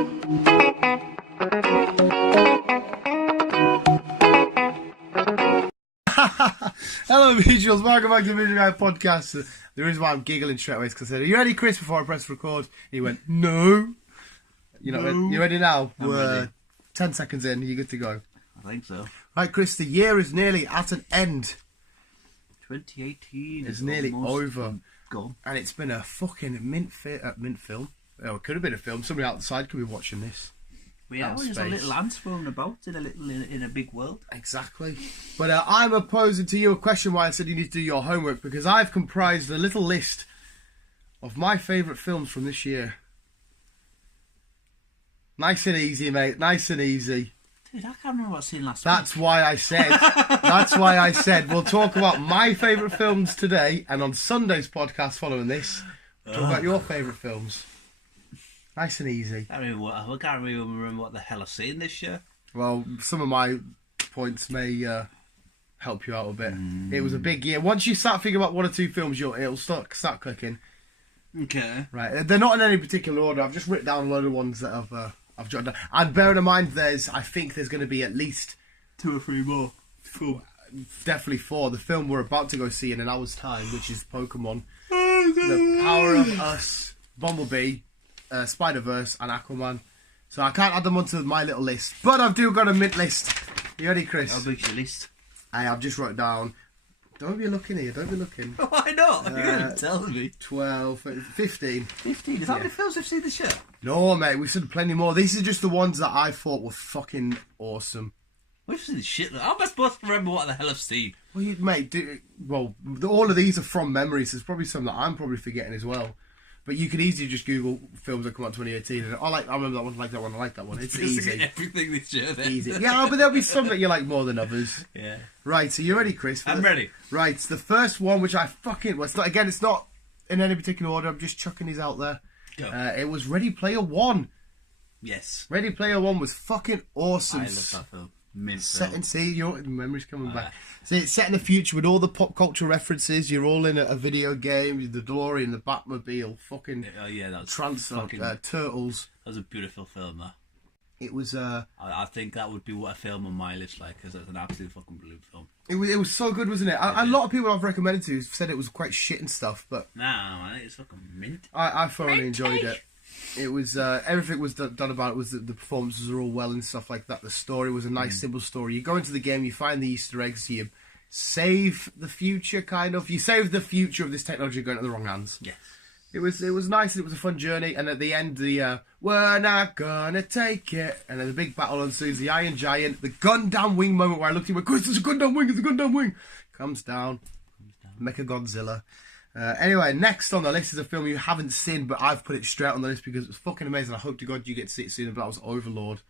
Hello, visuals. Welcome back to the Visual Guy podcast. The reason why I'm giggling straight away is because I said, "Are you ready, Chris?" Before I press record, he went, "No." You know, you ready now? We're 10 seconds in. You're good to go. I think so. Right, Chris. The year is nearly at an end. 2018 is nearly over, gone, and it's been a fucking mint film. Oh, it could have been a film. Somebody outside could be watching this. Yeah, we're just a little ants floating about in a big world. Exactly. But I'm opposing to you a question why I said you need to do your homework, because I've comprised a little list of my favourite films from this year. Nice and easy, mate. Nice and easy. Dude, I can't remember what I've seen last That's week. why I said. That's why I said we'll talk about my favourite films today, and on Sunday's podcast following this, talk about your favourite films. Nice and easy. I can't remember what the hell I've seen this year. Well, some of my points may help you out a bit. It was a big year. Once you start thinking about one or two films, it'll start clicking. Okay. Right. They're not in any particular order. I've just written down a load of ones that I've jotted down. And bearing in mind, I think there's going to be at least 2 or 3 more. Cool. Definitely 4. The film we're about to go see in an hour's time, which is Pokemon. The Power of Us, Bumblebee, Spider-Verse and Aquaman. So I can't add them onto my little list, but I've got a mint list. You ready, Chris? How big's your list? I've just wrote down. Don't be looking here. Don't be looking. Why not? You're going to tell me. 12, 15. 15? Is that many films we've seen this year? No, mate. We've seen plenty more. These are just the ones that I thought were fucking awesome. We've seen shit. How am I supposed to remember what the hell I've seen? Well, mate. All of these are from memories. There's probably some that I'm probably forgetting as well. But you could easily just Google films that come out 2018 and I remember that one, I like that one. It's easy. Everything this year then. Easy. Yeah, but there'll be some that you like more than others. Yeah. Right, so you ready, Chris? I'm ready. Right, the first one, which I fucking... Well, it's not in any particular order. I'm just chucking these out there. Go. It was Ready Player One. Yes. Ready Player One was fucking awesome. I love that film. Your memories coming back. So it's set in the future with all the pop culture references. You're all in a video game. The DeLorean, the Batmobile, fucking that's turtles. That was a beautiful film, though. It was. I think that would be what a film on my list like, because it's an absolute fucking brilliant film. It was so good, wasn't it? A lot of people I've recommended to said it was quite shit and stuff, but nah, man, it's fucking mint. I thoroughly enjoyed it. It was everything was done about it. Was the performances are all well and stuff like that. The story was a nice, simple story. You go into the game, you find the Easter eggs, you save the future, kind of. You save the future of this technology going to the wrong hands. Yes. It was nice. It was a fun journey, and at the end, we're not gonna take it, and then the big battle ensues. The Iron Giant, the Gundam Wing moment where I looked at him and went, "Chris, it's a Gundam Wing! It's a Gundam Wing!" Comes down. Mechagodzilla. Anyway, next on the list is a film you haven't seen, but I've put it straight on the list because it's fucking amazing. I hope to God you get to see it soon, but that was Overlord.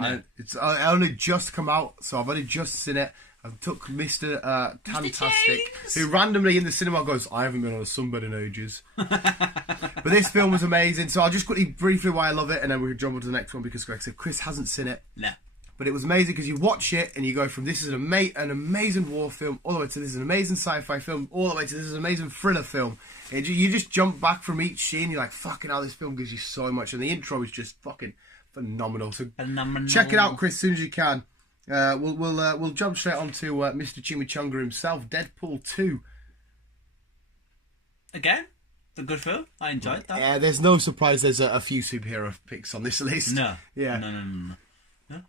Yeah. It's only just come out, so I've only just seen it. I took Mr. Fantastic, who randomly in the cinema goes, "I haven't been on a sunbed in ages." But this film was amazing, so I'll just quickly, briefly why I love it, and then we'll jump on to the next one because Greg said Chris hasn't seen it. No. But it was amazing because you watch it and you go from this is an amazing war film all the way to this is an amazing sci-fi film all the way to this is an amazing thriller film. You just jump back from each scene. You're like, fucking hell, this film gives you so much. And the intro is just fucking phenomenal. So check it out, Chris, as soon as you can. We'll jump straight on to Mr. Chimichanga himself, Deadpool 2. Again? The good film. I enjoyed that. Yeah, there's no surprise there's a few superhero picks on this list. No. Yeah. No.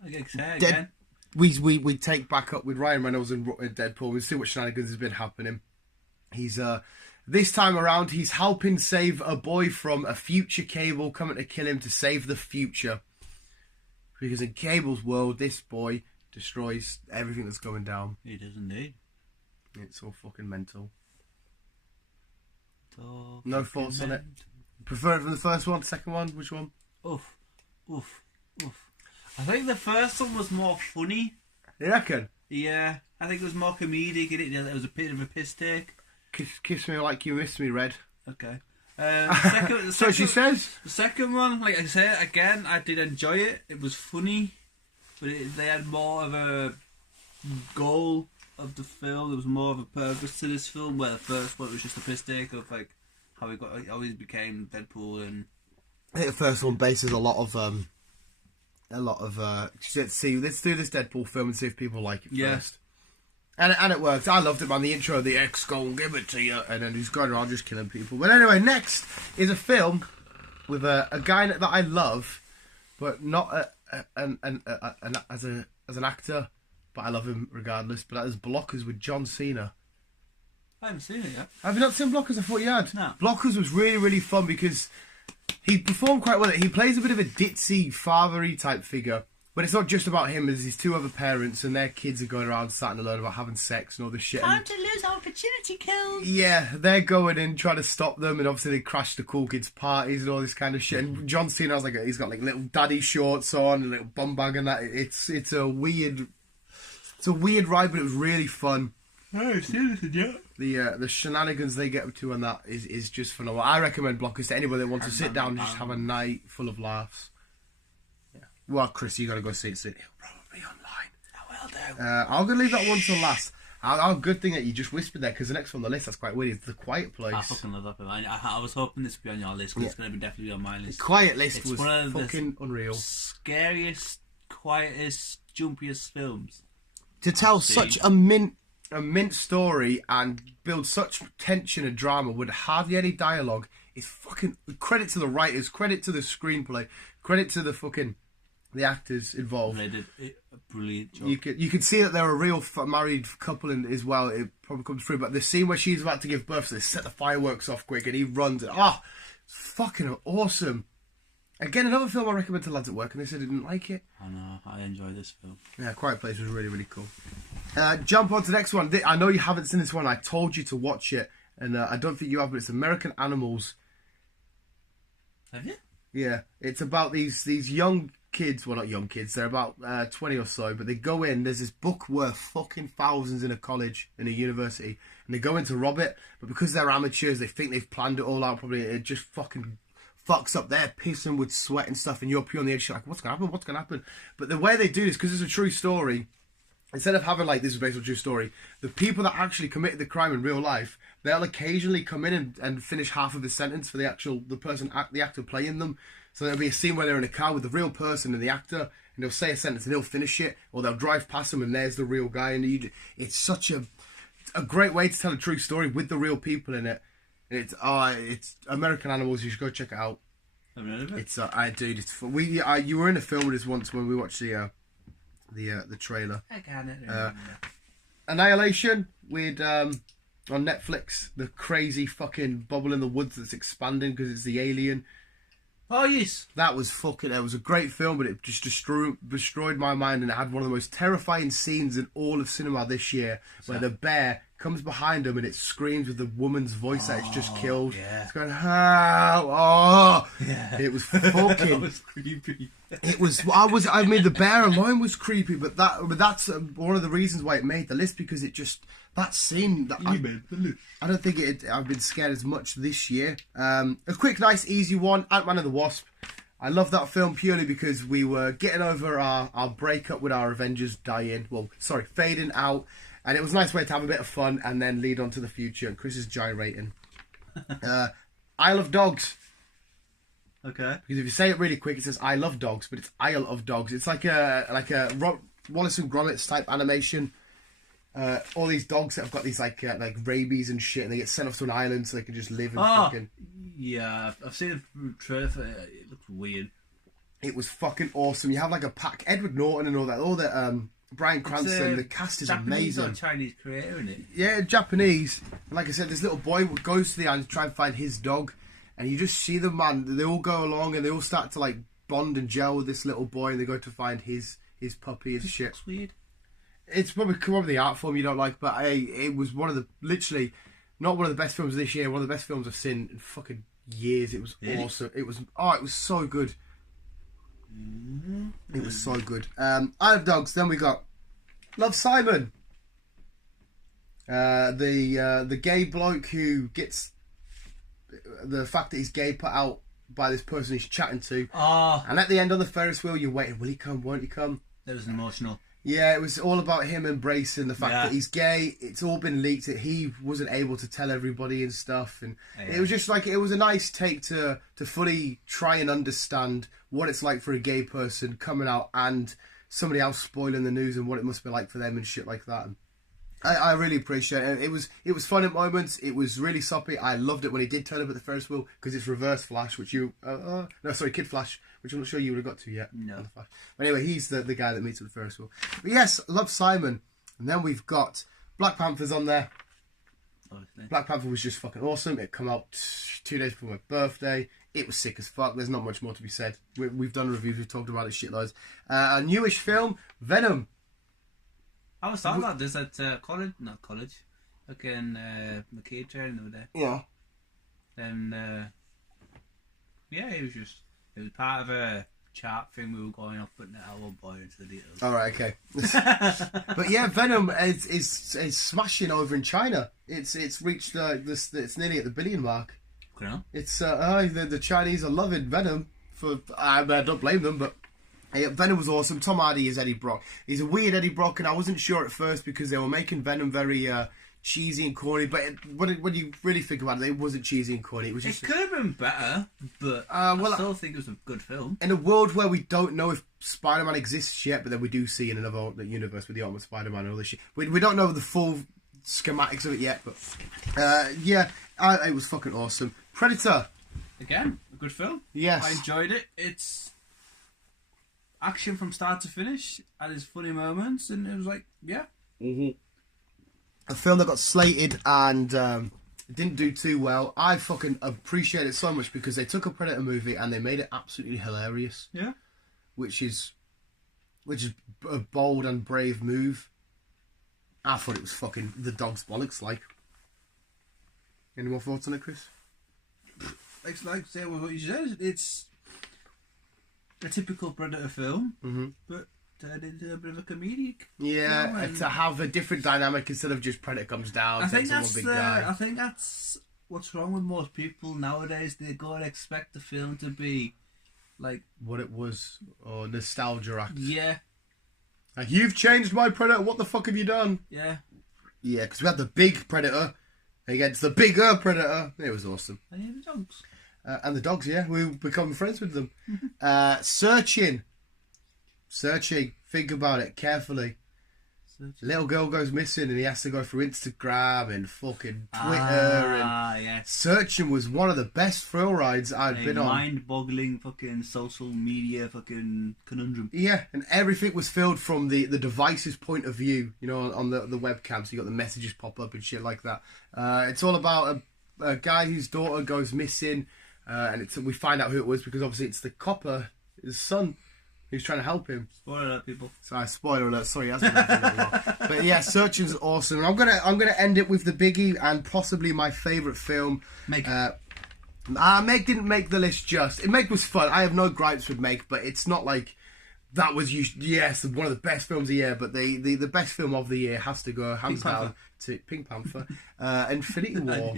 Again. We take back up with Ryan Reynolds and Deadpool. We see what shenanigans has been happening. He's this time around he's helping save a boy from a future Cable coming to kill him to save the future. Because in Cable's world, this boy destroys everything that's going down. He does indeed. It's all fucking mental. No thoughts on it. Prefer it from the first one, second one, which one? Oof. I think the first one was more funny. You reckon? Yeah, I think it was more comedic in it. It was a bit of a piss take. Kiss me like you missed me, Red. Okay. The So she says. The second one, like I say, again, I did enjoy it. It was funny, but they had more of a goal of the film. There was more of a purpose to this film, where the first one was just a piss take of like how he became Deadpool and I think the first one bases a lot of let's do this Deadpool film and see if people like it first. And it worked. I loved it, man. The intro, the X gonna give it to you, and then he's going around just killing people. But anyway, next is a film with a guy that I love, but not as an actor, but I love him regardless. But that is Blockers with John Cena. I haven't seen it yet. Have you not seen Blockers? I thought you had. No. Blockers was really, really fun because he performed quite well. He plays a bit of a ditzy, fathery type figure, but it's not just about him. There's his two other parents and their kids are going around starting to learn about having sex and all this shit. Time to lose our virginity, kills. Yeah, they're going in trying to stop them, and obviously they crash the cool kids' parties and all this kind of shit. And John Cena has he's got like little daddy shorts on, and a little bum bag and that. It's a weird ride, but it was really fun. I've seen this yet. The shenanigans they get up to on that is just phenomenal. I recommend Blockers to anybody that wants to sit down and just have a night full of laughs. Yeah. Well, Chris, you got to go see it soon. It'll probably be online. I will do. I'm going to leave that one till last. Good thing that you just whispered there, because the next one on the list, that's quite weird, is The Quiet Place. I fucking love that film. I was hoping this would be on your list, because it's going to be definitely on my list. The Quiet List it's was one of fucking unreal. Scariest, quietest, jumpiest films. To tell such a mint story and build such tension and drama with hardly any dialogue is fucking credit to the writers, credit to the screenplay, credit to the actors involved. They did a brilliant job. You can see that they're a real married couple as well. It probably comes through, but the scene where she's about to give birth, so they set the fireworks off quick and he runs. It's fucking awesome. Again, another film I recommend to lads at work, and they said they didn't like it. I know, I enjoy this film. Yeah, Quiet Place was really, really cool. Jump on to the next one. I know you haven't seen this one. I told you to watch it, and I don't think you have, but it's American Animals. Have you? Yeah, it's about these young kids. Well, not young kids. They're about 20 or so, but they go in. There's this book worth fucking thousands in a college, in a university, and they go in to rob it, but because they're amateurs, they think they've planned it all out. Probably it just fucking fucks up. They're pissing with sweat and stuff, and you're pure on the edge. You're like, what's gonna happen? What's gonna happen? But the way they do this, because it's a true story, instead of having like this is based on a true story, the people that actually committed the crime in real life, they'll occasionally come in and finish half of the sentence for the actor playing them. So there'll be a scene where they're in a car with the real person and the actor, and they'll say a sentence and he'll finish it, or they'll drive past them and there's the real guy. And it's such a great way to tell a true story with the real people in it. It's American Animals. You should go check it out. I've heard of it. It's dude. It's fun. You were in a film with us once when we watched the trailer. I can't remember. Annihilation with on Netflix. The crazy fucking bubble in the woods that's expanding because it's the alien. Oh yes, that was fucking. It was a great film, but it just destroyed my mind, and it had one of the most terrifying scenes in all of cinema this year, where the bear comes behind him and it screams with the woman's voice that it's just killed. Yeah. It's going, help! Oh, yeah. It was fucking. That was creepy. It was. I mean, the bear alone was creepy, but that's one of the reasons why it made the list, because it just that scene. I don't think I've been scared as much this year. A quick, nice, easy one. Ant-Man and the Wasp. I love that film purely because we were getting over our breakup with our Avengers fading out. And it was a nice way to have a bit of fun and then lead on to the future. And Chris is gyrating. Isle of Dogs. Okay. Because if you say it really quick, it says I love dogs, but it's Isle of Dogs. It's like a Wallace and Gromit type animation. All these dogs that have got these like rabies and shit, and they get sent off to an island so they can just live and fucking. Yeah, I've seen a trailer for it. It looks weird. It was fucking awesome. You have like a pack, Edward Norton and all that, Bryan Cranston. The cast is Japanese amazing. Or Chinese creator in it. Yeah, Japanese. And like I said, this little boy goes to the island to try and find his dog, and you just see them, man. They all go along and they all start to like bond and gel with this little boy, and they go to find his puppy, his shit. Looks weird. It's probably the art form you don't like, but it was one of the literally not one of the best films of this year. One of the best films I've seen in fucking years. It was awesome. It was so good. It was so good. Isle of Dogs. Then we got Love, Simon. The gay bloke who gets the fact that he's gay put out by this person he's chatting to. Oh. And at the end on the Ferris wheel, you're waiting. Will he come? Won't he come? That was emotional. Yeah, it was all about him embracing the fact that he's gay. It's all been leaked that he wasn't able to tell everybody and stuff, and it was just like it was a nice take to fully try and understand what it's like for a gay person coming out and somebody else spoiling the news and what it must be like for them and shit like that. And I really appreciate it. It was fun at moments. It was really soppy. I loved it when he did turn up at the Ferris wheel because it's Reverse Flash, which you Kid Flash, which I'm not sure you would have got to yet. No. But anyway, he's the guy that meets at the Ferris wheel. But yes, I love Simon. And then we've got Black Panther's on there. Obviously. Black Panther was just fucking awesome. It come out 2 days before my birthday. It was sick as fuck. There's not much more to be said. We've done reviews. We've talked about it shitloads. A newish film, Venom. I was talking about this at college, like in McKay training the other day. Yeah. And it was part of a chart thing we were going off, putting it out one boy into the details. Alright, okay. But yeah, Venom is smashing over in China. It's reached it's nearly at the billion mark. Okay. It's the Chinese are loving Venom. I don't blame them, but Venom was awesome. Tom Hardy is Eddie Brock. He's a weird Eddie Brock, and I wasn't sure at first because they were making Venom very cheesy and corny. But when you really think about it, it wasn't cheesy and corny. It was just. It could have been better, but I still think it was a good film. In a world where we don't know if Spider-Man exists yet, but then we do see in another universe with the Ultimate Spider-Man and all this shit. We don't know the full schematics of it yet, but it was fucking awesome. Predator. Again, a good film. Yes. I enjoyed it. It's action from start to finish, had its funny moments, and it was like, a film that got slated and didn't do too well. I fucking appreciate it so much because they took a Predator movie and they made it absolutely hilarious. Yeah. Which is a bold and brave move. I thought it was fucking the dog's bollocks, like. Any more thoughts on it, Chris? Like say what you said, it's a typical Predator film, but turned into a bit of a comedic. Yeah, film, to have a different dynamic instead of just Predator comes down. I think that's what's wrong with most people nowadays. They go and expect the film to be like what it was, or nostalgia act. Yeah. Like, you've changed my Predator. What the fuck have you done? Yeah. Yeah, because we had the big Predator against the bigger Predator. It was awesome. And the dogs. And the dogs, yeah. We become friends with them. Searching. Think about it carefully. Little girl goes missing and he has to go through Instagram and fucking Twitter. Yes. Searching was one of the best thrill rides I'd been on. Mind-boggling fucking social media fucking conundrum. Yeah, and everything was filled from the device's point of view, you know, on the webcam. So you got the messages pop up and shit like that. It's all about a guy whose daughter goes missing, and we find out who it was because obviously it's the copper, his son, who's trying to help him. Spoiler alert, people. Sorry, spoiler alert. Sorry, that's what but yeah, Searching's awesome. And I'm gonna end it with the biggie and possibly my favourite film. Meg. Meg didn't make the list. Meg was fun. I have no gripes with Meg, but it's not like that was one of the best films of the year. But the best film of the year has to go hands down to Pink Panther. Infinity War.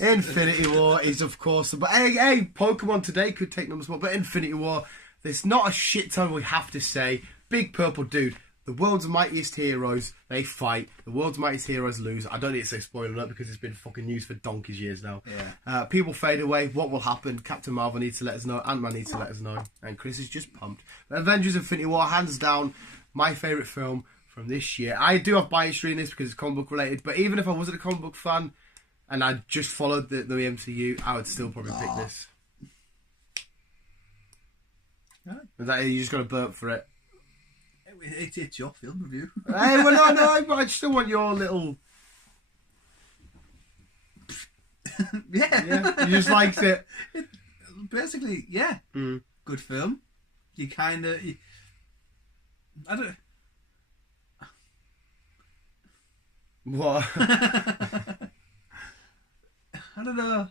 Infinity War is of course. But hey, Pokemon today could take number one. But Infinity War. There's not a shit ton we have to say. Big Purple Dude. The world's mightiest heroes, they fight. The world's mightiest heroes lose. I don't need to say spoiler alert because it's been fucking news for donkey's years now. Yeah. People fade away. What will happen? Captain Marvel needs to let us know. Ant-Man needs to let us know. And Chris is just pumped. Avengers Infinity War, hands down, my favourite film from this year. I do have bias reading this because it's comic book related. But even if I wasn't a comic book fan and I just followed the MCU, I would still probably pick this. That you just got to burp for it. It's your film review. Hey, well, no, I still want your little. Yeah. You just liked it. Basically, yeah. Good film. You kind of. I don't. What? I don't know.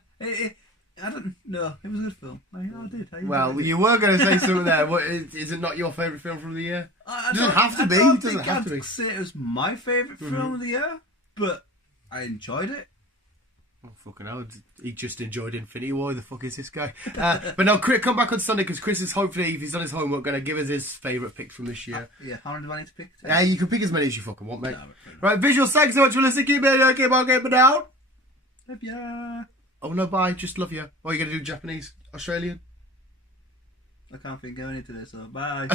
I don't know. It was a good film. I did. Well, you were going to say something there. What, is it not your favourite film from the year? It doesn't have to be. It doesn't have to be. I'd say it was my favourite film of the year, but I enjoyed it. Oh, fucking hell. He just enjoyed Infinity War. Who the fuck is this guy? But no, Chris, come back on Sunday because Chris is hopefully, if he's done his homework, going to give us his favourite picks from this year. Yeah, how many do I need to pick? Yeah, you can pick as many as you fucking want, mate. No, right, visuals, thanks so much for listening. Keep it down. Love ya. Oh, no, bye. Just love you. What are you going to do, Japanese? Australian? I can't think of anything today, so bye.